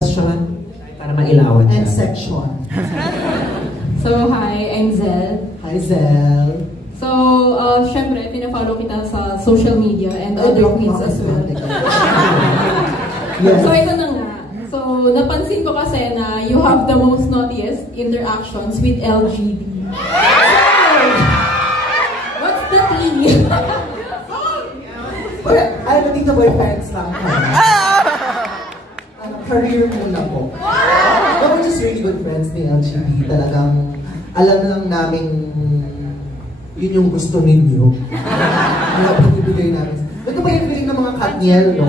Question para mailawan and ka. section. So, hi, I'm Zel. Hi, Zel. So, syempre, pinafollow kita sa social media and other queens as well. Yes. So, ito na nga. So, napansin ko kasi na you have the most naughtiest interactions with LGB. What's the tea? Ay, nating na boyfriends lang. Career muna po. But we're just really good friends ni LGB. Talagang alam lang namin yun yung gusto ninyo. Mga pag-ibigay namin. Ito ba yung feeling ng mga Katniel, no?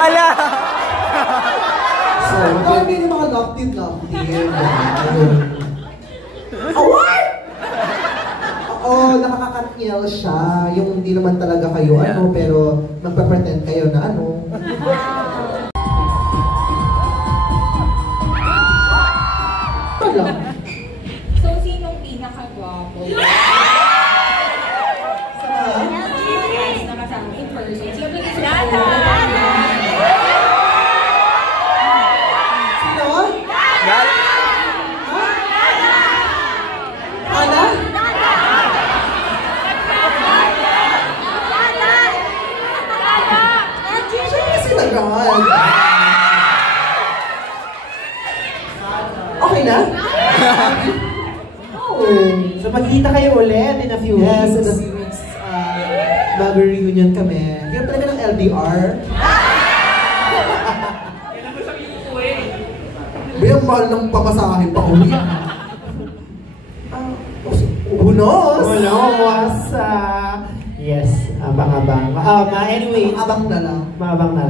Ala! So, kami yung mga love-team. Award! Oo, nakaka-Katniel siya. Yung hindi naman talaga kayo ano, pero magpa-pretend kayo na ano. So, sinong pinaka-gwapo? Sa nakasama in person. Sino pinaka-gwapo? Sino? Ana? Siyempre si Nagal. Okay na? So magkita kayo ulit in a few Yes, in weeks. a few weeks, mag-reunion kami. Kaya talaga ng LDR. Bayang mahal ng pamasahe pa uwi. Who knows? Who knows? Yes, abang-abang. Anyway, Abang na lang. maabang na